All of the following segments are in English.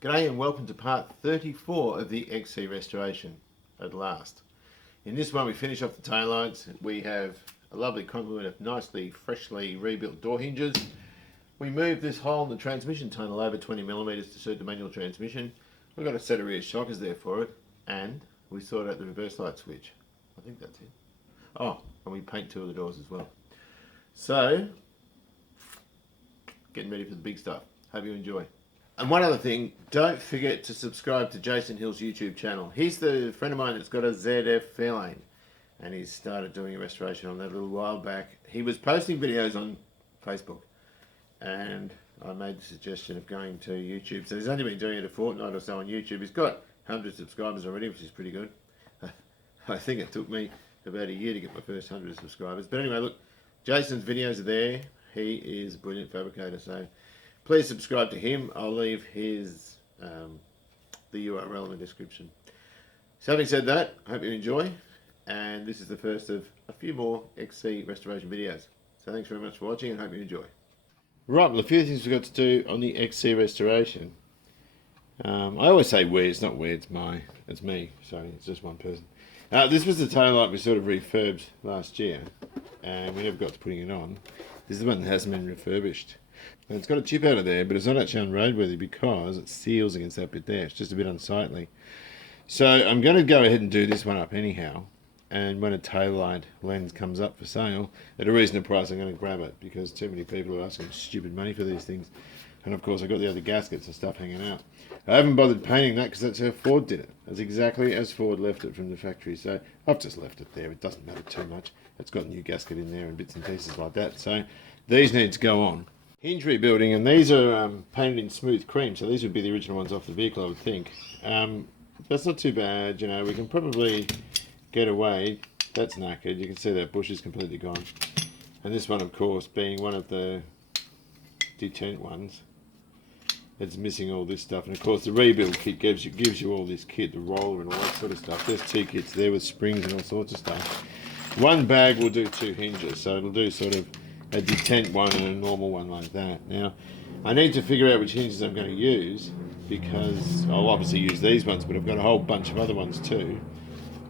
G'day and welcome to part 34 of the XC restoration at last. In this one we finish off the taillights. We have a lovely complement of nicely freshly rebuilt door hinges. We moved this hole in the transmission tunnel over 20mm to suit the manual transmission. We've got a set of rear shockers there for it, and we sorted out the reverse light switch. I think that's it. Oh, and we paint two of the doors as well. So, getting ready for the big stuff. Hope you enjoy. And one other thing, don't forget to subscribe to Jason Hill's YouTube channel. He's the friend of mine that's got a ZF Fairlane, and he's started doing a restoration on that a little while back. He was posting videos on Facebook, and I made the suggestion of going to YouTube. So he's only been doing it a fortnight or so on YouTube. He's got 100 subscribers already, which is pretty good. I think it took me about a year to get my first 100 subscribers. But anyway, look, Jason's videos are there. He is a brilliant fabricator, so please subscribe to him. I'll leave his the URL in the description. So having said that, I hope you enjoy, and this is the first of a few more XC restoration videos. So thanks very much for watching and hope you enjoy. Right, well, a few things we've got to do on the XC restoration. I always say we, it's not we, it's me, sorry, it's just one person. This was the taillight we sort of refurbed last year, and we never got to putting it on. This is the one that hasn't been refurbished. And it's got a chip out of there, but it's not actually unroadworthy because it seals against that bit there. It's just a bit unsightly. So I'm going to go ahead and do this one up anyhow. And when a taillight lens comes up for sale, at a reasonable price, I'm going to grab it because too many people are asking stupid money for these things. And of course, I've got the other gaskets and stuff hanging out. I haven't bothered painting that because that's how Ford did it. That's exactly as Ford left it from the factory. So I've just left it there. It doesn't matter too much. It's got a new gasket in there and bits and pieces like that. So these need to go on. Hinge rebuilding, and these are painted in smooth cream, so these would be the original ones off the vehicle, I would think. That's not too bad, you know, we can probably get away. That's knackered, you can see that bush is completely gone. And this one, of course, being one of the detent ones, it's missing all this stuff. And of course the rebuild kit gives you all this kit, the roller and all that sort of stuff. There's two kits there with springs and all sorts of stuff. One bag will do two hinges, so it'll do sort of a detent one and a normal one like that. Now, I need to figure out which hinges I'm going to use because I'll obviously use these ones, but I've got a whole bunch of other ones too,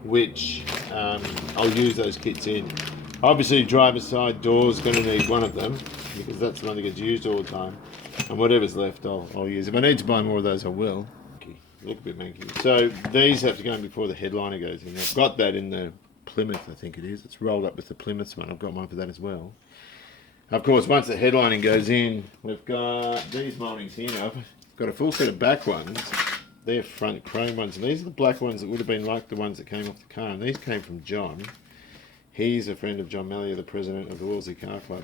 which I'll use those kits in. Obviously, driver's side door's going to need one of them because that's the one that gets used all the time, and whatever's left I'll use. If I need to buy more of those, I will. Look a bit manky. So these have to go in before the headliner goes in. I've got that in the Plymouth, I think it is. It's rolled up with the Plymouth one. I've got one for that as well. Of course, once the headlining goes in, we've got these mouldings here now. I've got a full set of back ones. They're front chrome ones, and these are the black ones that would have been like the ones that came off the car. And these came from John. He's a friend of John Mellier, the president of the Wolseley Car Club.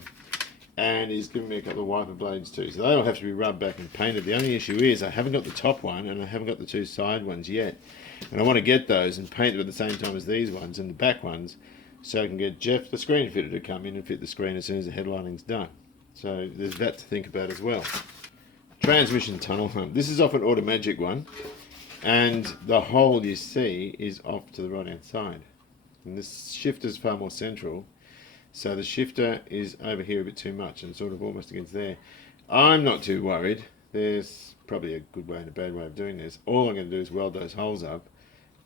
And he's given me a couple of wiper blades too. So they'll have to be rubbed back and painted. The only issue is I haven't got the top one and I haven't got the two side ones yet. And I want to get those and paint them at the same time as these ones and the back ones, so I can get Jeff, the screen fitter, to come in and fit the screen as soon as the headlining's done. So there's that to think about as well. Transmission tunnel hump. This is off an Automagic one, and the hole you see is off to the right hand side. And this shifter is far more central, so the shifter is over here a bit too much and sort of almost against there. I'm not too worried. There's probably a good way and a bad way of doing this. All I'm going to do is weld those holes up,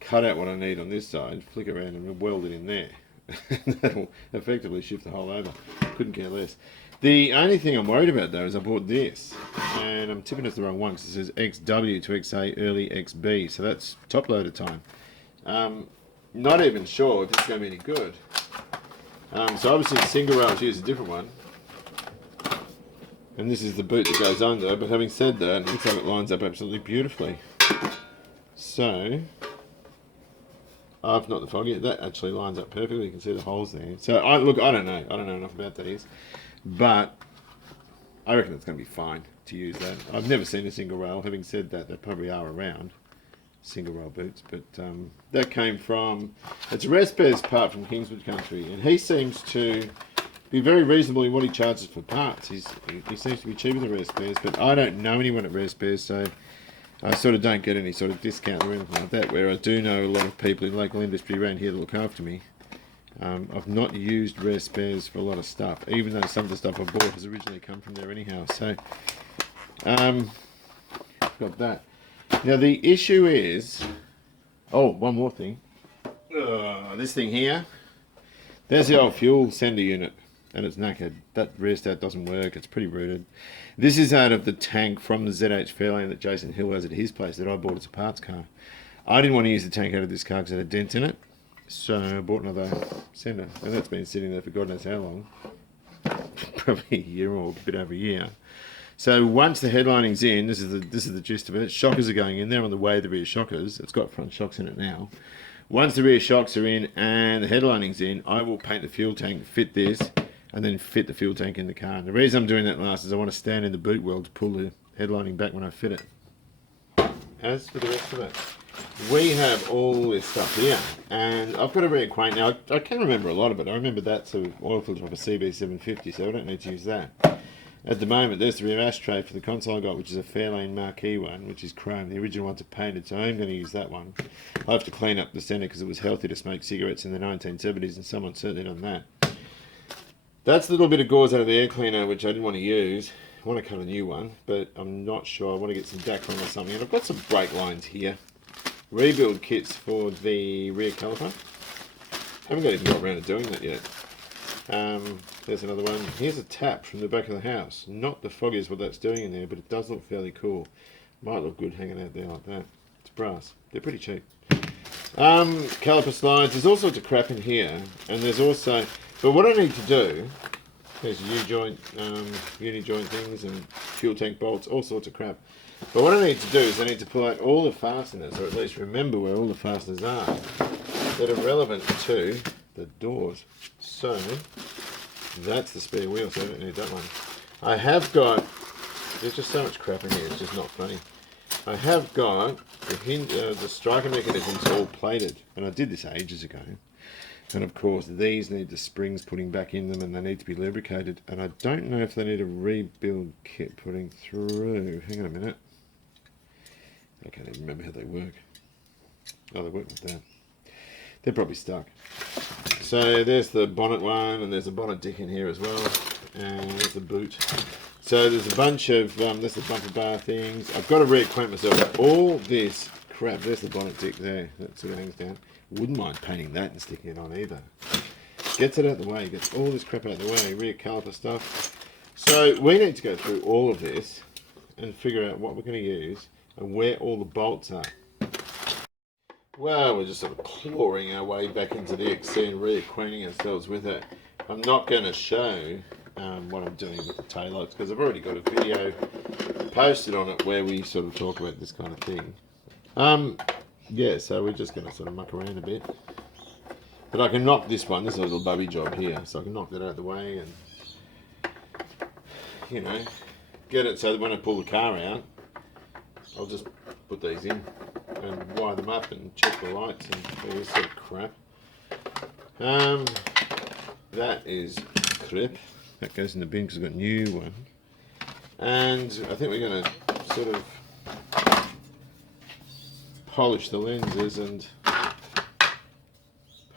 cut out what I need on this side, flick around and weld it in there. That'll effectively shift the hole over. Couldn't care less. The only thing I'm worried about though is I bought this, and I'm tipping it's the wrong one because it says XW to XA early XB, so that's top loader time. Not even sure if it's going to be any good. So obviously single rails use a different one, and this is the boot that goes under, but having said that, it looks like it lines up absolutely beautifully. So I've not the fog yet. That actually lines up perfectly. You can see the holes there. So I don't know. I don't know enough about these, but I reckon it's going to be fine to use that. I've never seen a single rail. Having said that, they probably are around single rail boots, but that came from, it's a Respairs part from Kingswood Country, and he seems to be very reasonable in what he charges for parts. He seems to be cheaper than Respairs, but I don't know anyone at Respairs, so I sort of don't get any sort of discount or anything like that, where I do know a lot of people in local industry around here that look after me. I've not used Respairs for a lot of stuff, even though some of the stuff I bought has originally come from there anyhow. So, got that. Now the issue is, oh, one more thing. This thing here, there's the old fuel sender unit, and it's knackered. That rear start doesn't work. It's pretty rooted. This is out of the tank from the ZH Fairlane that Jason Hill has at his place that I bought as a parts car. I didn't want to use the tank out of this car because it had a dent in it, so I bought another sender, and that's been sitting there for God knows how long. Probably a year or a bit over a year. So once the headlining's in, this is the gist of it. Shockers are going in. They're on the way, the rear shockers. It's got front shocks in it now. Once the rear shocks are in and the headlining's in, I will paint the fuel tank, fit this, and then fit the fuel tank in the car. And the reason I'm doing that last is I want to stand in the boot well to pull the headlining back when I fit it. As for the rest of it, we have all this stuff here, and I've got to reacquaint. Now, I can remember a lot of it. I remember that's an oil filter of a CB750, so I don't need to use that. At the moment, there's the rear ashtray for the console I got, which is a Fairlane marquee one, which is chrome. The original ones are painted, so I'm going to use that one. I have to clean up the centre because it was healthy to smoke cigarettes in the 1970s, and someone's certainly done that. That's a little bit of gauze out of the air cleaner, which I didn't want to use. I want to cut a new one, but I'm not sure. I want to get some Dacron or something. And I've got some brake lines here. Rebuild kits for the rear caliper. Haven't even got around to doing that yet. There's another one. Here's a tap from the back of the house. Not the foggiest what that's doing in there, but it does look fairly cool. Might look good hanging out there like that. It's brass. They're pretty cheap. Caliper slides. There's all sorts of crap in here, and there's also. But what I need to do. There's U-joint, uni-joint things, and fuel tank bolts, all sorts of crap. But what I need to do is I need to pull out all the fasteners, or at least remember where all the fasteners are that are relevant to the doors. So that's the spare wheel, so I don't need that one. I have got, there's just so much crap in here, it's just not funny. I have got the hinge, the striker mechanisms all plated, and I did this ages ago. And of course these need the springs putting back in them, and they need to be lubricated. And I don't know if they need a rebuild kit putting through. Hang on a minute. I can't even remember how they work. Oh, they work with that. They're probably stuck. So there's the bonnet one, and there's a bonnet dick in here as well, and there's the boot. So there's a bunch of there's the bumper bar things. I've got to reacquaint myself with all this crap. There's the bonnet dick there. That sort of hangs down. Wouldn't mind painting that and sticking it on either. Gets it out of the way. Gets all this crap out of the way. Rear caliper stuff. So we need to go through all of this and figure out what we're going to use and where all the bolts are. Well, we're just sort of clawing our way back into the XC and reacquainting ourselves with it. I'm not going to show what I'm doing with the taillights because I've already got a video posted on it where we sort of talk about this kind of thing. Yeah, so we're just going to sort of muck around a bit. But I can knock this one, this is a little bubby job here, so I can knock that out of the way and, you know, get it so that when I pull the car out, I'll just put these in and wire them up and check the lights and all this sort of crap. That is crap. That goes in the bin because I've got a new one. And I think we're going to sort of polish the lenses and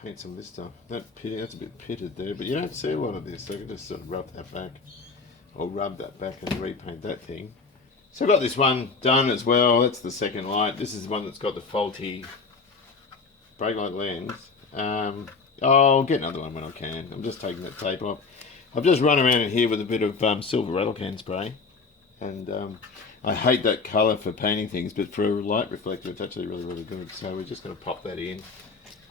paint some of this stuff. That's a bit pitted there, but you don't see a lot of this, so I can just sort of rub that back, or rub that back and repaint that thing. So I've got this one done as well. That's the second light. This is the one that's got the faulty brake light lens. I'll get another one when I can. I'm just taking that tape off. I've just run around in here with a bit of silver rattle can spray, and I hate that colour for painting things, but for a light reflector it's actually really, really good. So we're just going to pop that in.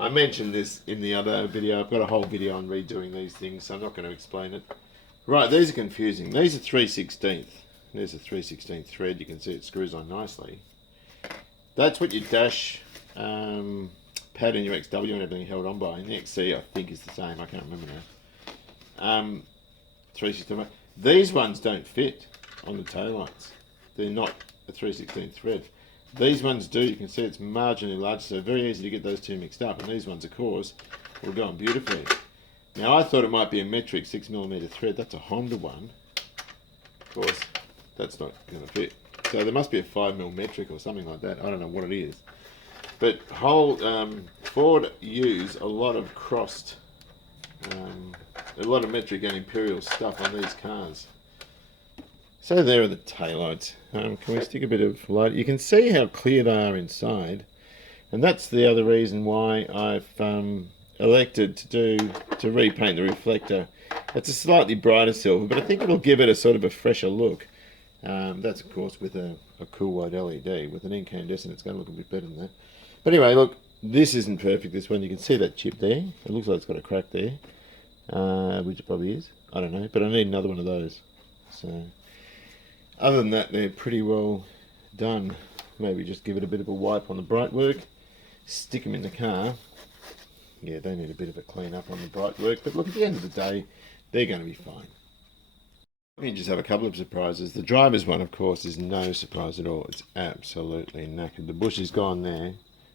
I mentioned this in the other video. I've got a whole video on redoing these things, so I'm not going to explain it. Right, these are confusing. These are 3/16. There's a 3/16 thread. You can see it screws on nicely. That's what your dash pad in your XW and everything held on by. And the XC I think is the same. I can't remember now. 3/16. These ones don't fit on the taillights. They're not a 3/16 thread. These ones do. You can see it's marginally large, so very easy to get those two mixed up. And these ones, of course, will go on beautifully. Now I thought it might be a metric 6mm thread. That's a Honda one. Of course, that's not going to fit. So there must be a 5mm metric or something like that. I don't know what it is. But Ford use a lot of crossed, a lot of metric and imperial stuff on these cars. So there are the taillights. Can we stick a bit of light? You can see how clear they are inside. And that's the other reason why I've elected to repaint the reflector. It's a slightly brighter silver, but I think it'll give it a sort of a fresher look. That's of course with a cool white LED. With an incandescent, it's going to look a bit better than that. But anyway, look, this isn't perfect. This one, you can see that chip there. It looks like it's got a crack there, which it probably is. I don't know, but I need another one of those. So, other than that, they're pretty well done. Maybe just give it a bit of a wipe on the bright work. Stick them in the car. Yeah, they need a bit of a clean up on the bright work, but look, at the end of the day, they're going to be fine. You just have a couple of surprises. The driver's one, of course, is no surprise at all. It's absolutely knackered. The bush is gone there.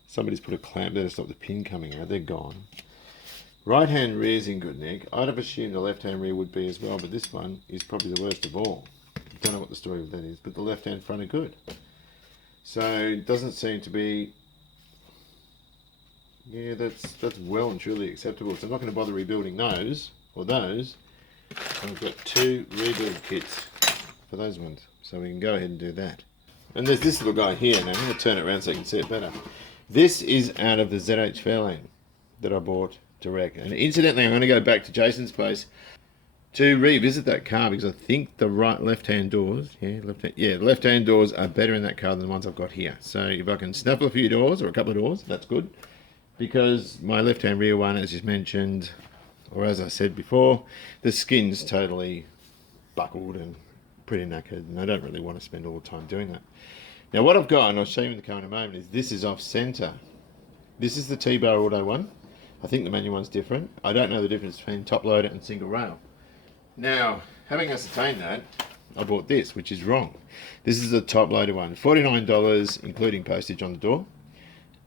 Somebody's put a clamp there to stop the pin coming out. They're gone. Right-hand rear's in good nick. I'd have assumed the left-hand rear would be as well, but this one is probably the worst of all. Don't know what the story of that is, but the left-hand front are good. So it doesn't seem to be... Yeah, that's well and truly acceptable. So I'm not going to bother rebuilding those, or those. I've got 2 rebuild kits for those ones, so we can go ahead and do that. And there's this little guy here. Now I'm going to turn it around so you can see it better. This is out of the ZH Fairlane that I bought direct. And incidentally, I'm going to go back to Jason's place to revisit that car because I think the left-hand doors, the left-hand doors are better in that car than the ones I've got here. So if I can snaffle a few doors or a couple of doors, that's good. Because my left-hand rear one, as you mentioned, or as I said before, the skin's totally buckled and pretty knackered, and I don't really want to spend all the time doing that. Now what I've got, and I'll show you in the car in a moment, is this is off-centre. This is the T-Bar Auto one. I think the manual one's different. I don't know the difference between top loader and single rail. Now, having ascertained that, I bought this, which is wrong. This is the top loader one, $49, including postage on the door.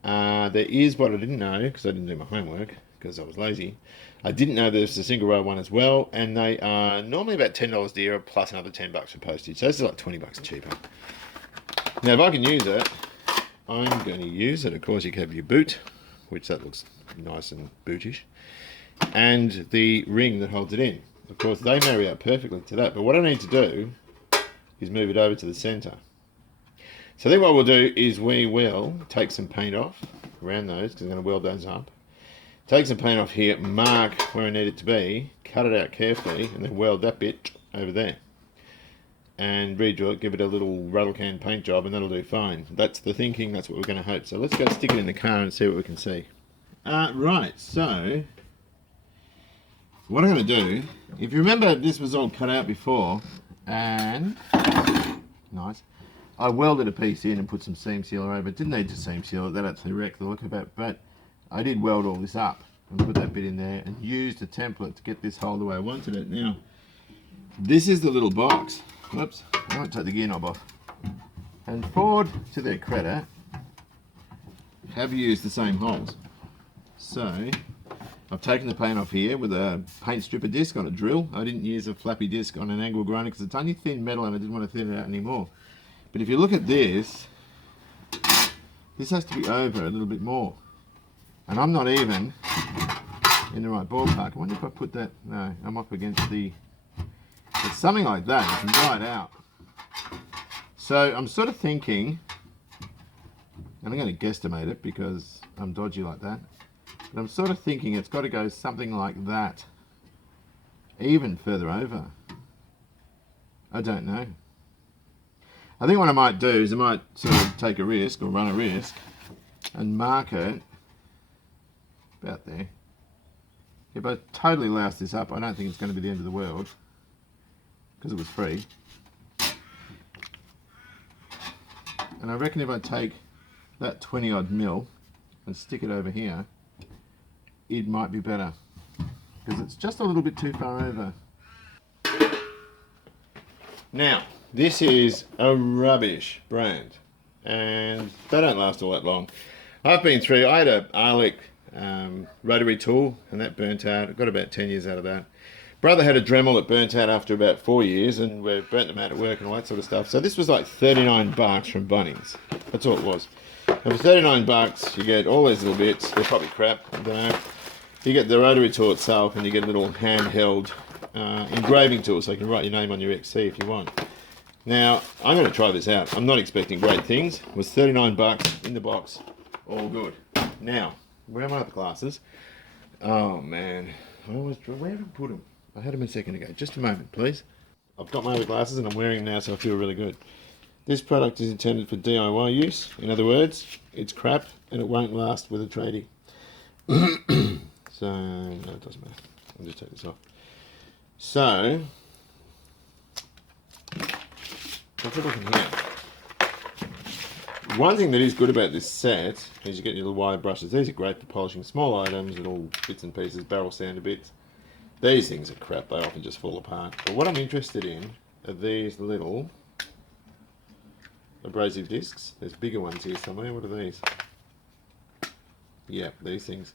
There is what I didn't know, because I didn't do my homework, because I was lazy. I didn't know there's a single rail one as well, and they are normally about $10 dearer, plus another $10 for postage. So this is like $20 cheaper. Now if I can use it, I'm going to use it. Of course you can have your boot, which that looks nice and bootish, and the ring that holds it in. Of course they marry up perfectly to that, but what I need to do is move it over to the centre. So then what we'll do is we will take some paint off around those, because I'm going to weld those up. Take some paint off here, mark where I need it to be, cut it out carefully, and then weld that bit over there. And redraw it, give it a little rattle can paint job, and that'll do fine. That's the thinking, that's what we're going to hope. So let's go stick it in the car and see what we can see. Right, so what I'm going to do, if you remember this was all cut out before, and nice. I welded a piece in and put some seam sealer over it. Didn't need to seam seal it, that actually wrecked the look of it, but I did weld all this up and put that bit in there and used a template to get this hole the way I wanted it. Now, this is the little box. Whoops, I might take the gear knob off. And Ford, to their credit, have used the same holes. So, I've taken the paint off here with a paint stripper disc on a drill. I didn't use a flappy disc on an angle grinder because it's only thin metal and I didn't want to thin it out anymore. But if you look at this, this has to be over a little bit more. And I'm not even in the right ballpark. I wonder if I put that, no, I'm up against the, it's something like that, it's right out. So I'm sort of thinking, and I'm going to guesstimate it because I'm dodgy like that, but I'm sort of thinking it's got to go something like that, even further over. I don't know. I think what I might do is I might sort of take a risk or run a risk and mark it about there. If I totally louse this up, I don't think it's going to be the end of the world because it was free. And I reckon if I take that 20 odd mil and stick it over here, it might be better because it's just a little bit too far over. Now, this is a rubbish brand and they don't last all that long. I've been through, I had a Arlic rotary tool and that burnt out. I got about 10 years out of that. Brother had a Dremel that burnt out after about 4 years and we burnt them out at work and all that sort of stuff. So this was like $39 from Bunnings. That's all it was. And for $39 you get all these little bits. They're probably crap, I don't know. You get the rotary tool itself and you get a little handheld engraving tool so you can write your name on your XC if you want. Now, I'm going to try this out. I'm not expecting great things. It was 39 bucks in the box. All good. Now, where are my other glasses? Oh, man. Where did I put them? I had them a second ago. Just a moment, please. I've got my other glasses and I'm wearing them now, so I feel really good. This product is intended for DIY use. In other words, it's crap and it won't last with a tradie. So, no, it doesn't matter. I'll just take this off. So, let's have a look in here. One thing that is good about this set is you get your little wire brushes. These are great for polishing small items, little bits and pieces, barrel sander bits. These things are crap, they often just fall apart. But what I'm interested in are these little abrasive discs. There's bigger ones here somewhere. What are these? Yeah, these things.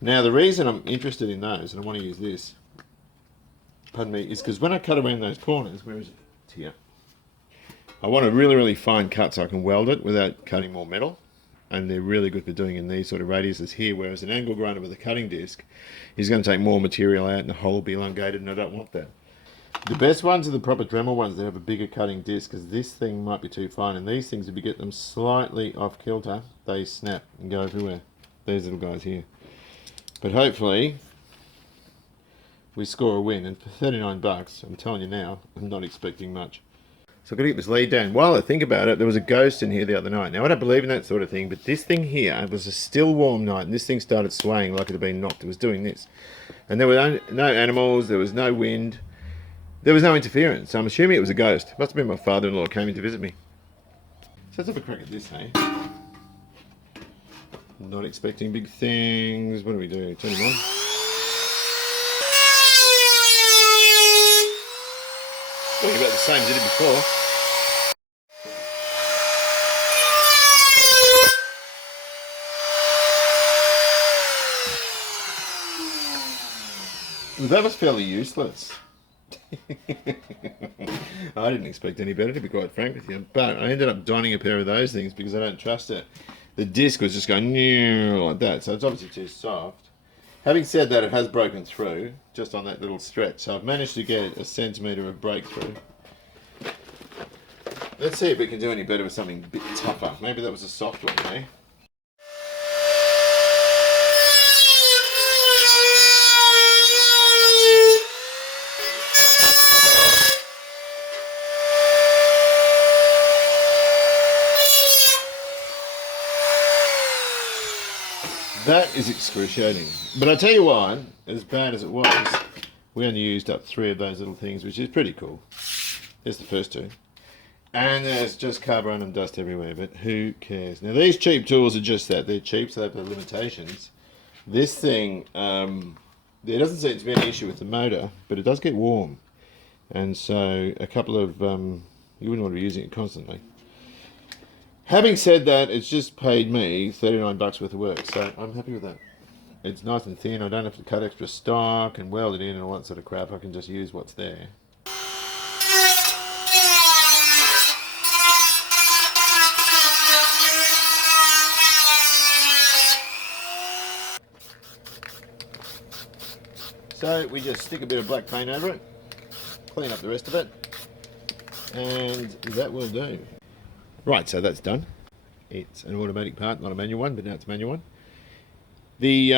Now the reason I'm interested in those, and I want to use this, pardon me, is because when I cut around those corners, where is it? It's here. I want a really, really fine cut so I can weld it without cutting more metal. And they're really good for doing in these sort of radiuses here, whereas an angle grinder with a cutting disc is going to take more material out and the hole will be elongated, and I don't want that. The best ones are the proper Dremel ones that have a bigger cutting disc, because this thing might be too fine, and these things, if you get them slightly off kilter, they snap and go everywhere. These little guys here. But hopefully we score a win, and for 39 bucks, I'm telling you now, I'm not expecting much. So I've got to get this lead down. While I think about it, there was a ghost in here the other night. Now, I don't believe in that sort of thing, but this thing here, it was a still warm night, and this thing started swaying like it had been knocked. It was doing this. And there were no animals, there was no wind, there was no interference. So I'm assuming it was a ghost. It must have been my father-in-law came in to visit me. So let's have a crack at this, hey? Not expecting big things. What do we do? Turn him on. Talking about the same as it did before. That was fairly useless. I didn't expect any better, to be quite frank with you, but I ended up donning a pair of those things because I don't trust it. The disc was just going like that, so it's obviously too soft. Having said that, it has broken through just on that little stretch, so I've managed to get a centimetre of breakthrough. Let's see if we can do any better with something a bit tougher. Maybe that was a soft one, eh? That is excruciating. But I tell you what, as bad as it was, we only used up 3 of those little things, which is pretty cool. There's the first 2. And there's just carbon and dust everywhere, but who cares? Now these cheap tools are just that. They're cheap, so they have their limitations. This thing, there doesn't seem to be any issue with the motor, but it does get warm. And so a couple of, you wouldn't want to be using it constantly. Having said that, it's just paid me 39 bucks worth of work, so I'm happy with that. It's nice and thin, I don't have to cut extra stock and weld it in and all that sort of crap. I can just use what's there. So we just stick a bit of black paint over it, clean up the rest of it, and that will do. Right, so that's done. It's an automatic part, not a manual one, but now it's a manual one. The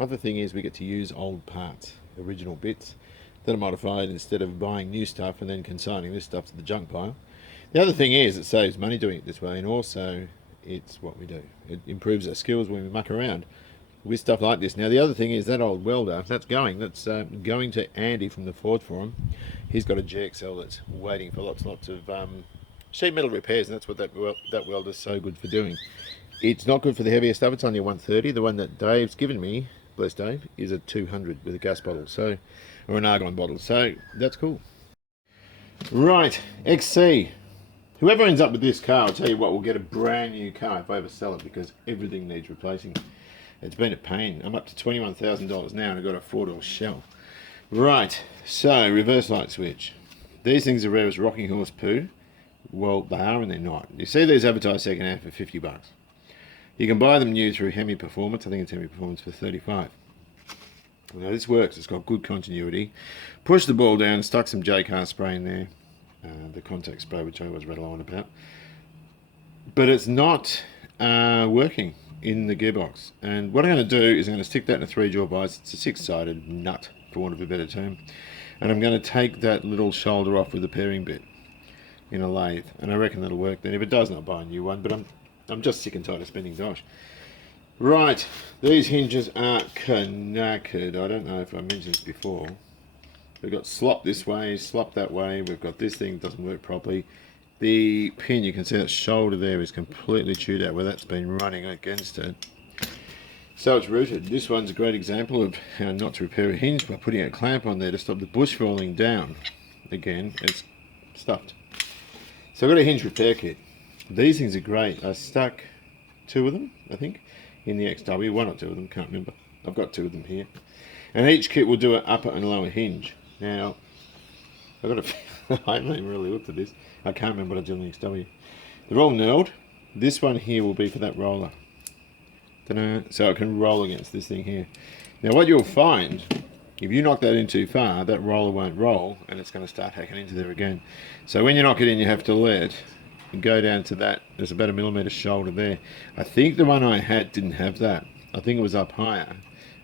other thing is we get to use old parts, original bits that are modified instead of buying new stuff and then consigning this stuff to the junk pile. The other thing is it saves money doing it this way, and also it's what we do. It improves our skills when we muck around with stuff like this. Now the other thing is that old welder, that's going to Andy from the Ford Forum. He's got a GXL that's waiting for lots of sheet metal repairs, and that's what that welder's so good for doing. It's not good for the heavier stuff. It's only a 130. The one that Dave's given me, bless Dave, is a 200 with a gas bottle, so, or an argon bottle, so that's cool. Right, XC. Whoever ends up with this car, I'll tell you what, will get a brand new car if I ever sell it, because everything needs replacing. It's been a pain. I'm up to $21,000 now, and I've got a 4-door shell. Right, so reverse light switch. These things are rare as rocking horse poo. Well, they are and they're not. You see these advertised second hand for 50 bucks. You can buy them new through Hemi Performance. I think it's Hemi Performance for 35. Now this works. It's got good continuity. Push the ball down, stuck some J-Car spray in there. the contact spray, which I always rattle on about. But it's not working in the gearbox. And what I'm going to do is I'm going to stick that in a 3-jaw vise. It's a 6-sided nut, for want of a better term. And I'm going to take that little shoulder off with the pairing bit in a lathe, and I reckon that'll work then. If it does, not buy a new one, but I'm just sick and tired of spending dosh. Right, these hinges are knackered. I don't know if I mentioned this before. We've got slop this way, slop that way. We've got this thing that doesn't work properly. The pin, you can see that shoulder there is completely chewed out where that's been running against it. So it's rooted. This one's a great example of how not to repair a hinge by putting a clamp on there to stop the bush falling down. Again, it's stuffed. So I've got a hinge repair kit. These things are great. I stuck 2 of them, I think, in the XW. 1 or 2 of them, can't remember. I've got 2 of them here. And each kit will do an upper and lower hinge. Now, I've got I haven't even really looked at this. I can't remember what I did on the XW. They're all knurled. This one here will be for that roller. Ta-da. So it can roll against this thing here. Now what you'll find, if you knock that in too far, that roller won't roll and it's going to start hacking into there again. So when you knock it in, you have to let it go down to that. There's about a 1mm shoulder there. I think the one I had didn't have that. I think it was up higher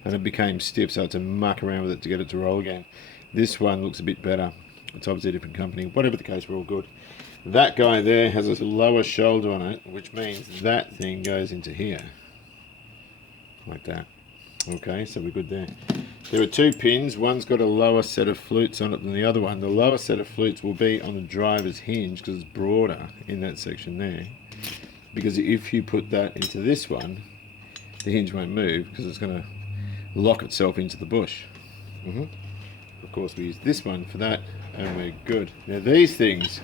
and it became stiff, so I had to muck around with it to get it to roll again. This one looks a bit better. It's obviously a different company. Whatever the case, we're all good. That guy there has a lower shoulder on it, which means that thing goes into here. Like that. Okay, so we're good there. There are 2 pins. One's got a lower set of flutes on it than the other one. The lower set of flutes will be on the driver's hinge because it's broader in that section there. Because if you put that into this one, the hinge won't move because it's going to lock itself into the bush. Of course, we use this one for that, and we're good. Now these things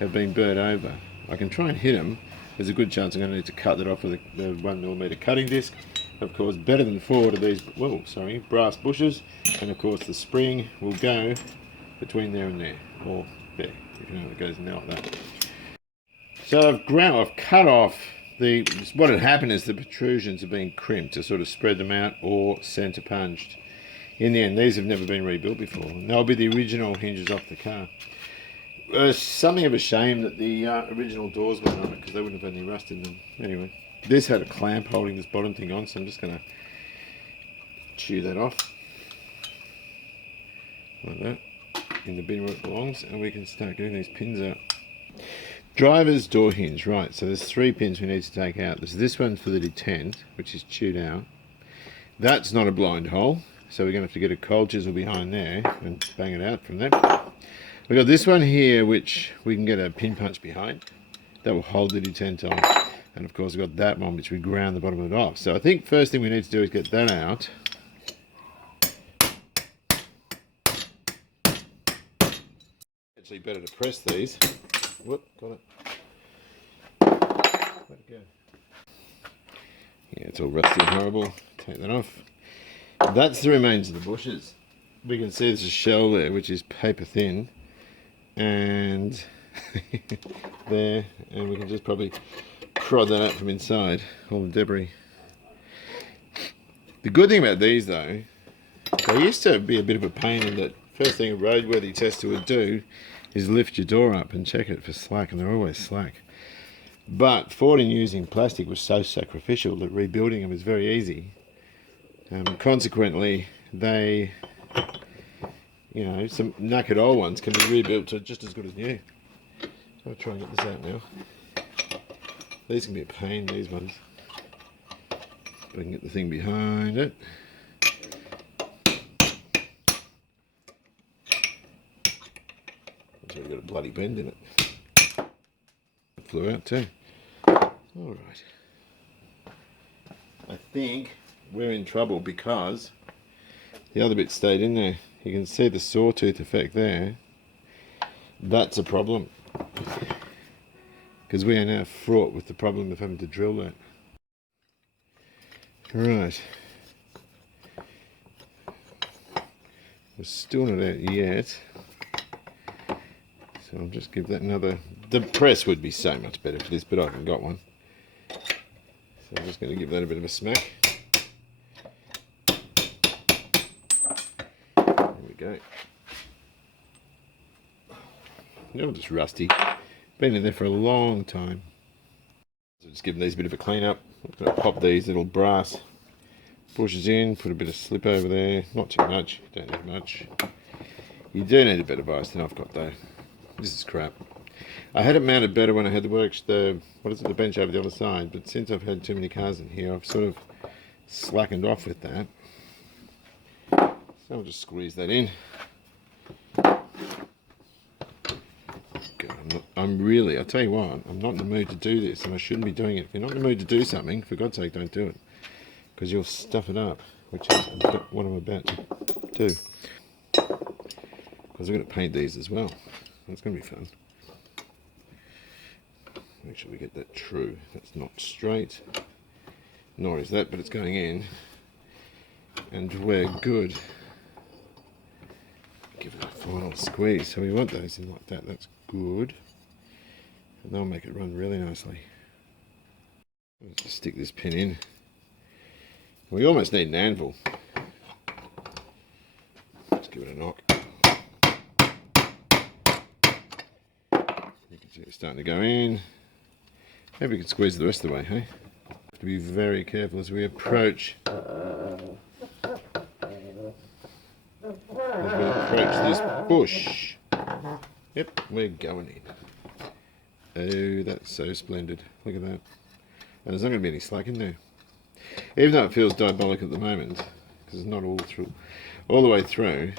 have been burnt over. I can try and hit them. There's a good chance I'm going to need to cut that off with the 1mm cutting disc. Of course, better than 4 of these, brass bushes, and of course the spring will go between there and there, or there, if you know it goes now like that. So I've cut off what had happened is the protrusions have been crimped to sort of spread them out or centre punched. In the end, these have never been rebuilt before, and they'll be the original hinges off the car. Something of a shame that the original doors weren't on it because they wouldn't have had any rust in them. Anyway, this had a clamp holding this bottom thing on, so I'm just going to chew that off like that in the bin where it belongs, and we can start getting these pins out. Driver's door hinge, right, so there's 3 pins we need to take out. There's this one for the detent, which is chewed out. That's not a blind hole, so we're going to have to get a cold chisel behind there and bang it out from there. We've got this one here, which we can get a pin punch behind. That will hold the detent on. And of course we've got that one, which we ground the bottom of it off. So I think first thing we need to do is get that out. Actually better to press these. Whoop, got it. Let it go. Yeah, it's all rusty and horrible. Take that off. That's the remains of the bushes. We can see there's a shell there, which is paper thin. And there, and we can just probably prod that out from inside, all the debris. The good thing about these though, they used to be a bit of a pain in that first thing a roadworthy tester would do is lift your door up and check it for slack, and they're always slack. But Ford, in using plastic, was so sacrificial that rebuilding them is very easy. Consequently, they, some knackered old ones can be rebuilt to just as good as new. So I'll try and get this out now. These can be a pain, these ones. But I can get the thing behind it. It's already got a bloody bend in it. It flew out too. Alright. I think we're in trouble because the other bit stayed in there. You can see the sawtooth effect there. That's a problem. Because we are now fraught with the problem of having to drill that. Right. We're still not out yet. So I'll just give that another... The press would be so much better for this, but I haven't got one. So I'm just going to give that a bit of a smack. There we go. They're all just rusty. Been in there for a long time. So just giving these a bit of a clean up. I'm going to pop these little brass bushes in, put a bit of slip over there. Not too much, don't need much. You do need a bit of ice than I've got though. This is crap. I had it mounted better when I had the bench over the other side, but since I've had too many cars in here, I've sort of slackened off with that. So I'll just squeeze that in. I tell you what, I'm not in the mood to do this, and I shouldn't be doing it. If you're not in the mood to do something, for God's sake, don't do it. Because you'll stuff it up, which is what I'm about to do. Because I'm going to paint these as well. That's going to be fun. Make sure we get that true. That's not straight, nor is that, but it's going in. And we're good. Give it a final squeeze. So we want those in like that. That's good. And they'll make it run really nicely. Let's just stick this pin in. We almost need an anvil. Let's give it a knock. You can see it's starting to go in. Maybe we can squeeze it the rest of the way, hey? Have to be very careful as we approach. This bush. Yep, we're going in. Oh, that's so splendid. Look at that. And there's not going to be any slack in there. Even though it feels diabolic at the moment, because it's not all the way through,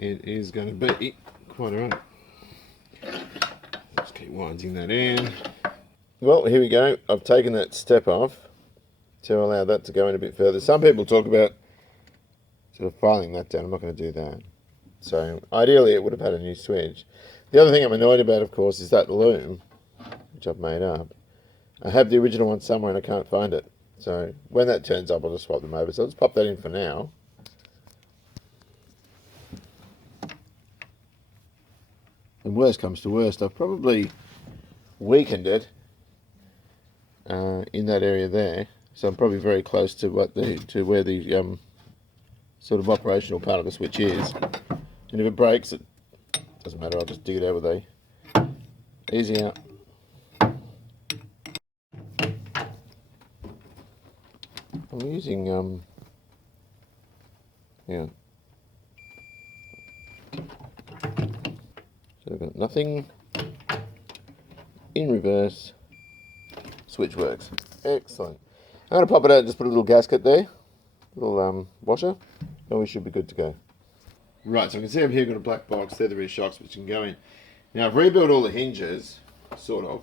it is going to be quite alright. Let's keep winding that in. Well, here we go. I've taken that step off to allow that to go in a bit further. Some people talk about sort of filing that down. I'm not going to do that. So ideally it would have had a new switch. The other thing I'm annoyed about, of course, is that loom, which I've made up. I have the original one somewhere and I can't find it. So when that turns up, I'll just swap them over. So let's pop that in for now. And worst comes to worst, I've probably weakened it in that area there. So I'm probably very close to where the sort of operational part of the switch is. And if it breaks, it doesn't matter. I'll just dig it out with a easy out. I'm using yeah. So I've got nothing in reverse. Switch works. Excellent. I'm going to pop it out and just put a little gasket there. Little washer. And we should be good to go. Right, so I can see over here I've got a black box. They're the rear shocks which can go in. Now I've rebuilt all the hinges, sort of.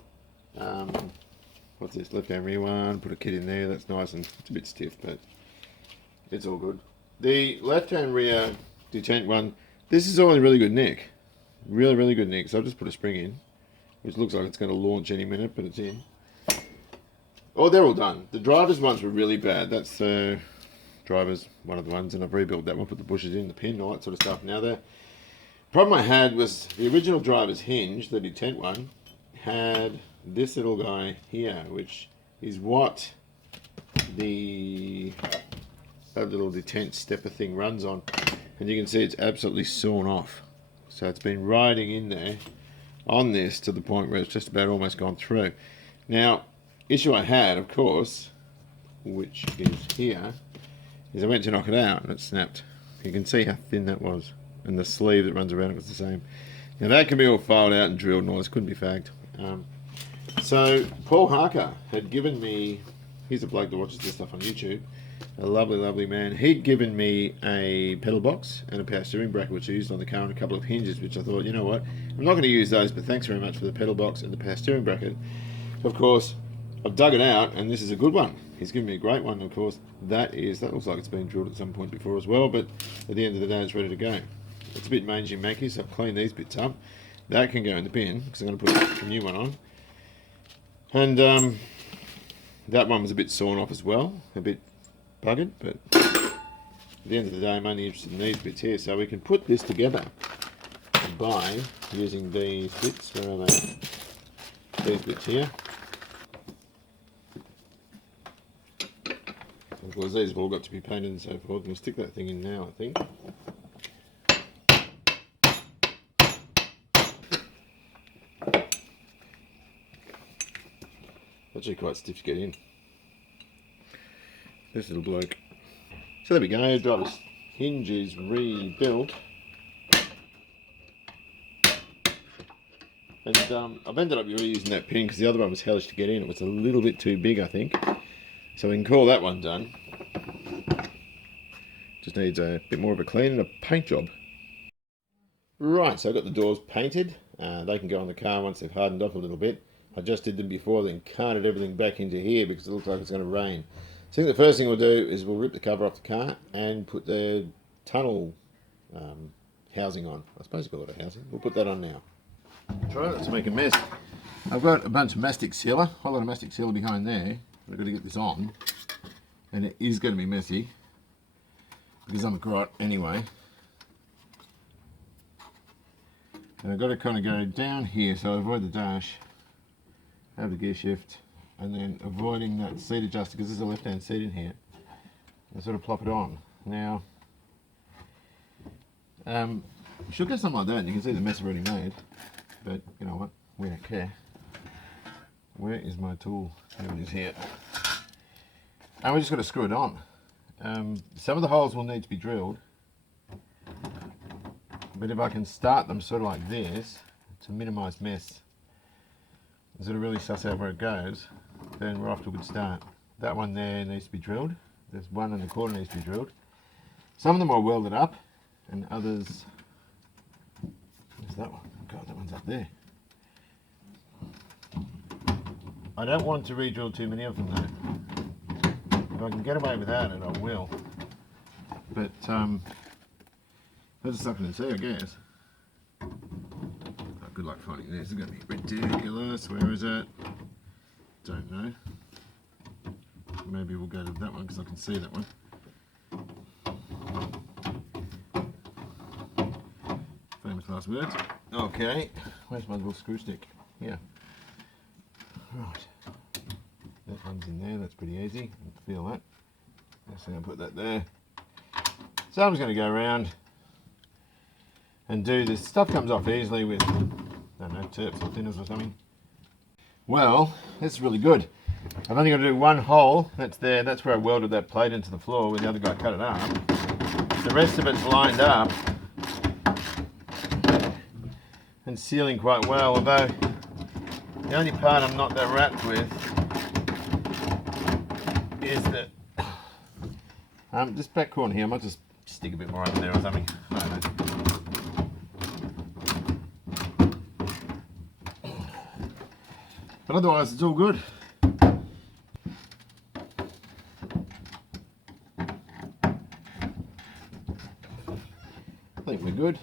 What's this? Left hand rear one. Put a kit in there. That's nice and it's a bit stiff, but it's all good. The left hand rear detent one. This is all in really good nick. Really, really good nick. So I've just put a spring in, which looks like it's going to launch any minute, but it's in. Oh, they're all done. The driver's ones were really bad. That's driver's one of the ones, and I've rebuilt that one. Put the bushes in, the pin, all that sort of stuff. Now the problem I had was the original driver's hinge, the detent one, had this little guy here, which is what that little detent stepper thing runs on, and you can see it's absolutely sawn off. So it's been riding in there on this to the point where it's just about almost gone through. Now, issue I had, of course, which is here, is I went to knock it out and it snapped. You can see how thin that was, and the sleeve that runs around it was the same. Now that can be all filed out and drilled and all this, couldn't be fagged. So Paul Harker had given me, he's a bloke that watches this stuff on YouTube, a lovely, lovely man. He'd given me a pedal box and a power steering bracket, which I used on the car, and a couple of hinges, which I thought, you know what, I'm not going to use those, but thanks very much for the pedal box and the power steering bracket. Of course, I've dug it out, and this is a good one. He's given me a great one, of course. That looks like it's been drilled at some point before as well, but at the end of the day, it's ready to go. It's a bit mangy-manky, so I've cleaned these bits up. That can go in the bin, because I'm going to put a new one on. And that one was a bit sawn off as well, a bit buggered, but at the end of the day, I'm only interested in these bits here, so we can put this together by using these bits. Where are they? These bits here. Of course, these have all got to be painted and so forth. We'll stick that thing in now, I think. actually quite stiff to get in. This little bloke. So there we go, driver's hinge is rebuilt. And I've ended up reusing that pin because the other one was hellish to get in. It was a little bit too big, I think. So we can call that one done. Just needs a bit more of a clean and a paint job. Right, so I've got the doors painted. They can go on the car once they've hardened off a little bit. I just did them before, then carted everything back into here because it looks like it's going to rain. So I think the first thing we'll do is we'll rip the cover off the car and put the tunnel housing on. I suppose we've got a housing. We'll put that on now. Try not to make a mess. I've got a bunch of mastic sealer, a whole lot of mastic sealer behind there. I've got to get this on, and it is going to be messy because I'm a grot anyway. And I've got to kind of go down here so I avoid the dash, have the gear shift, and then avoiding that seat adjuster because there's a left-hand seat in here, and sort of plop it on. Now, you should get something like that and you can see the mess I've already made, but you know what, we don't care. Where is my tool? There it is here. And we just got to screw it on. Some of the holes will need to be drilled, but if I can start them sort of like this to minimise mess, and sort of really suss out where it goes, then we're off to a good start. That one there needs to be drilled. There's one in the corner needs to be drilled. Some of them are welded up, and others. Where's that one? God, that one's up there. I don't want to re-drill too many of them though. If I can get away without it, I will. But that's something to see, I guess. Oh, good luck finding this. It's going to be ridiculous. Where is it? Don't know. Maybe we'll go to that one because I can see that one. Famous last words. Okay. Where's my little screw stick? Here. Right. That one's in there. That's pretty easy. I can feel that. So I'm going to put that there. So I'm just going to go around and do this. Stuff comes off easily with, I don't know, terps or thinners or something. Well, that's really good. I've only got to do one hole. That's there. That's where I welded that plate into the floor where the other guy cut it up. The rest of it's lined up and sealing quite well, although the only part I'm not that wrapped with is that this back corner here, I might just stick a bit more over there or something. I don't know. But otherwise, it's all good. I think we're good.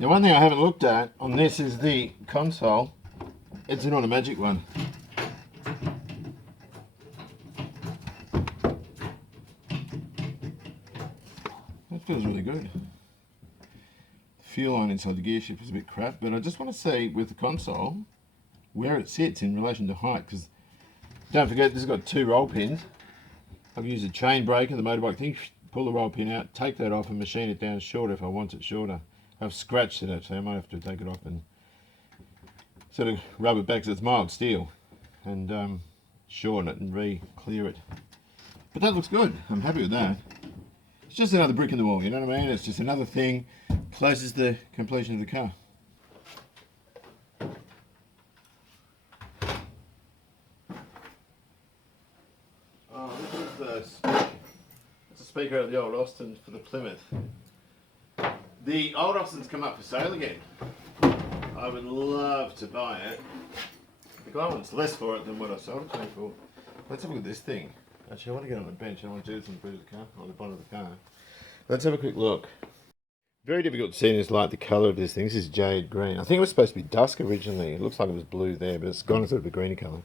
Now, one thing I haven't looked at on this is the console. It's an automatic one. That feels really good. Fuel line inside the gear shift is a bit crap, but I just want to see with the console where it sits in relation to height, because don't forget this has got 2 roll pins. I've used a chain breaker, the motorbike thing, pull the roll pin out, take that off and machine it down shorter if I want it shorter. I've scratched it actually, I might have to take it off and sort of rub it back because it's mild steel, and shorten it and re-clear it. But that looks good, I'm happy with that. It's just another brick in the wall, you know what I mean? It's just another thing closes the completion of the car. Oh, this is it's a speaker out of the old Austin for the Plymouth. The old Austin's come up for sale again. I would love to buy it. The guy wants less for it than what I sold it to him for. Let's have a look at this thing. Actually, I want to get on the bench. I want to do this on the boot of the car, on the bottom of the car. Let's have a quick look. Very difficult to see in this light the colour of this thing. This is jade green. I think it was supposed to be dusk originally. It looks like it was blue there, but it's gone sort of a greeny colour.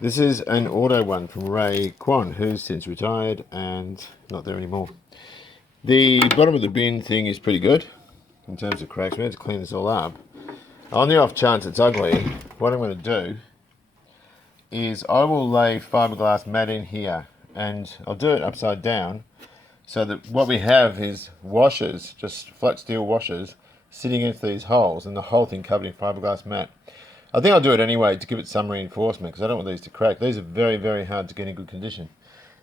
This is an auto one from Ray Kwan, who's since retired and not there anymore. The bottom of the bin thing is pretty good in terms of cracks. We have to clean this all up. On the off chance it's ugly, what I'm going to do is I will lay fiberglass mat in here, and I'll do it upside down so that what we have is washers, just flat steel washers, sitting into these holes and the whole thing covered in fiberglass mat. I think I'll do it anyway to give it some reinforcement because I don't want these to crack. These are very, very hard to get in good condition.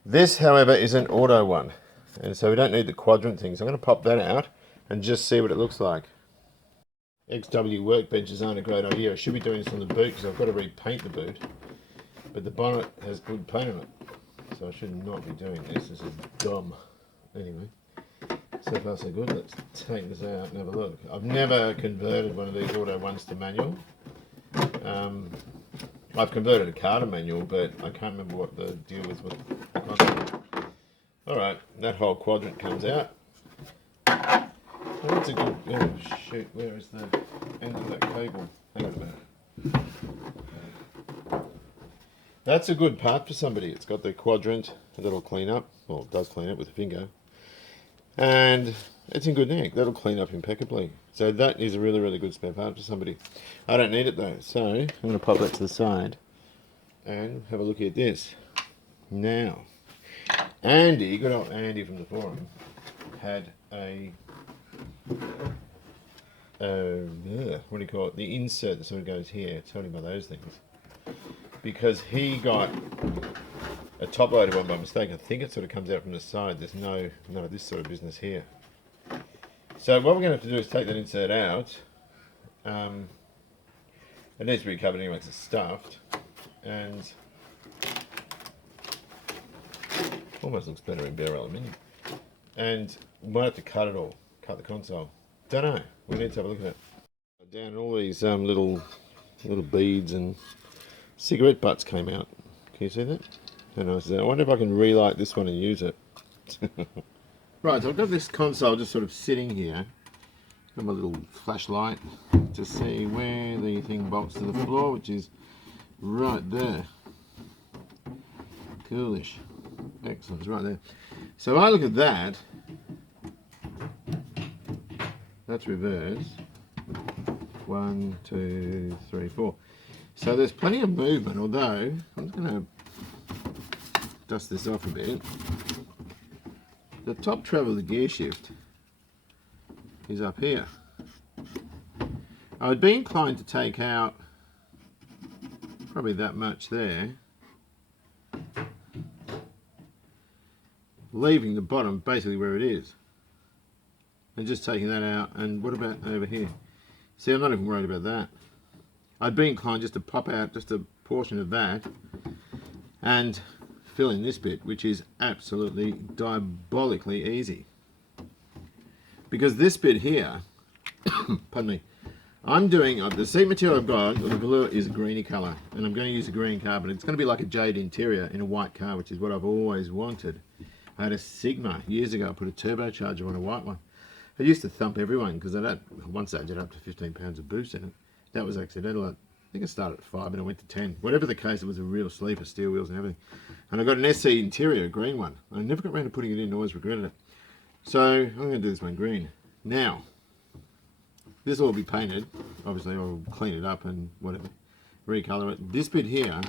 This, however, is an auto one, and so we don't need the quadrant thing. So I'm going to pop that out and just see what it looks like. XW workbenches aren't a great idea. I should be doing this on the boot because I've got to repaint the boot, but the bonnet has good paint on it, so I should not be doing this. This is dumb. Anyway, so far so good. Let's take this out and have a look. I've never converted one of these auto ones to manual. I've converted a car to manual, but I can't remember what the deal was with the console. Alright, that whole quadrant comes out. Oh, that's a good... Oh shoot, where is the end of that cable? Hang on a minute. That's a good part for somebody. It's got the quadrant that'll clean up. Well, it does clean up with a finger. And it's in good nick. That'll clean up impeccably. So that is a really, really good spare part for somebody. I don't need it though. So I'm going to pop that to the side and have a look at this. Now, Andy, good old Andy from the forum, had a, what do you call it? The insert that sort of goes here. Tell him about those things. Because he got a top-loaded one by mistake. I think it sort of comes out from the side. There's none of this sort of business here. So what we're going to have to do is take that insert out. It needs to be covered anyway because it's stuffed. And almost looks better in bare aluminium. And we might have to cut it all. Cut the console. Don't know. We need to have a look at it. Down all these little beads and cigarette butts came out. Can you see that? How nice is that? I wonder if I can relight this one and use it. Right, so I've got this console just sort of sitting here. Got my little flashlight to see where the thing bolts to the floor, which is right there. Coolish. Excellent, it's right there. So I look at that. That's reverse. 1, 2, 3, 4. So there's plenty of movement, although I'm just going to dust this off a bit. The top travel of the gear shift is up here. I would be inclined to take out probably that much there, leaving the bottom basically where it is, and just taking that out. And what about over here? See, I'm not even worried about that. I'd be inclined just to pop out just a portion of that and fill in this bit, which is absolutely diabolically easy. Because this bit here, pardon me, I'm doing, the seat material I've got, the velour is a greeny colour, and I'm going to use a green carbon. It's going to be like a jade interior in a white car, which is what I've always wanted. I had a Sigma years ago. I put a turbocharger on a white one. I used to thump everyone because at one stage I had up to 15 pounds of boost in it. That was accidental. I think I started at 5 and I went to 10. Whatever the case, it was a real sleeper, steel wheels and everything. And I got an SC interior, a green one. I never got around to putting it in, always regretted it. So I'm going to do this one green. Now, this will all be painted. Obviously I'll clean it up and whatever, recolour it. This bit here,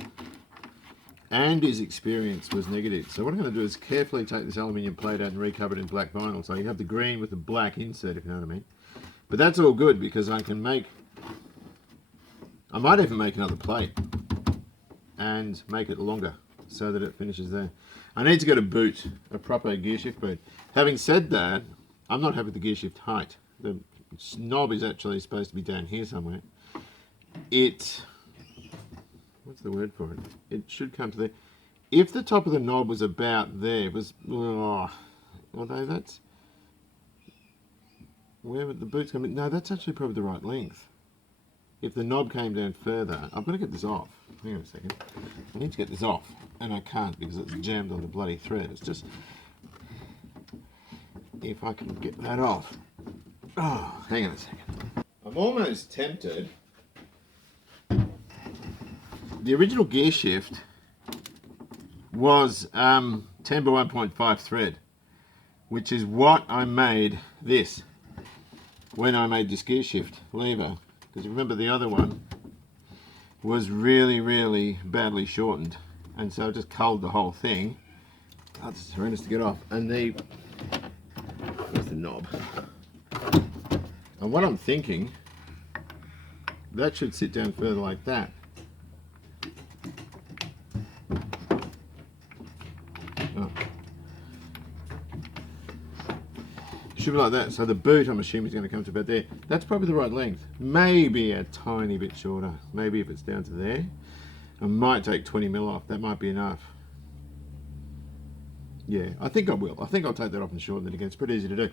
Andy's experience was negative. So what I'm going to do is carefully take this aluminium plate out and recover it in black vinyl. So you have the green with the black insert, if you know what I mean. But that's all good because I can make, I might even make another plate and make it longer so that it finishes there. I need to get a boot, a proper gear shift boot. Having said that, I'm not happy with the gear shift height. The knob is actually supposed to be down here somewhere. What's the word for it? It should come to there. If the top of the knob was about there, it was, although that's, where would the boot's coming? No, that's actually probably the right length. If the knob came down further, I'm going to get this off. Hang on a second. I need to get this off, and I can't because it's jammed on the bloody thread. It's just, if I can get that off. Oh, hang on a second. I'm almost tempted. The original gear shift was 10 by 1.5 thread, which is what I made this when I made this gear shift lever. Because you remember the other one was really, really badly shortened, and so I just culled the whole thing. Oh, this is horrendous to get off. And where's the knob? And what I'm thinking that should sit down further like that. Oh. Should be like that. So the boot, I'm assuming, is going to come to about there. That's probably the right length. Maybe a tiny bit shorter. Maybe if it's down to there. I might take 20 mil off. That might be enough. Yeah, I think I will. I think I'll take that off and shorten it again. It's pretty easy to do.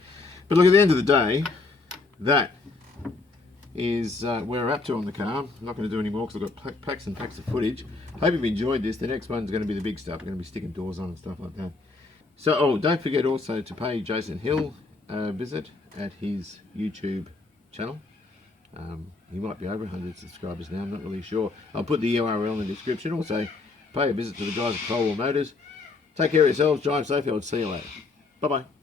But look, at the end of the day, that is where we're up to on the car. I'm not going to do any more because I've got packs and packs of footage. Hope you've enjoyed this. The next one's going to be the big stuff. We're going to be sticking doors on and stuff like that. So, oh, don't forget also to pay Jason Hill a visit at his YouTube channel. He might be over 100 subscribers now. I'm not really sure. I'll put the URL in the description. Also, pay a visit to the guys at Crowell Motors. Take care of yourselves. Drive safely. I'll see you later. Bye-bye.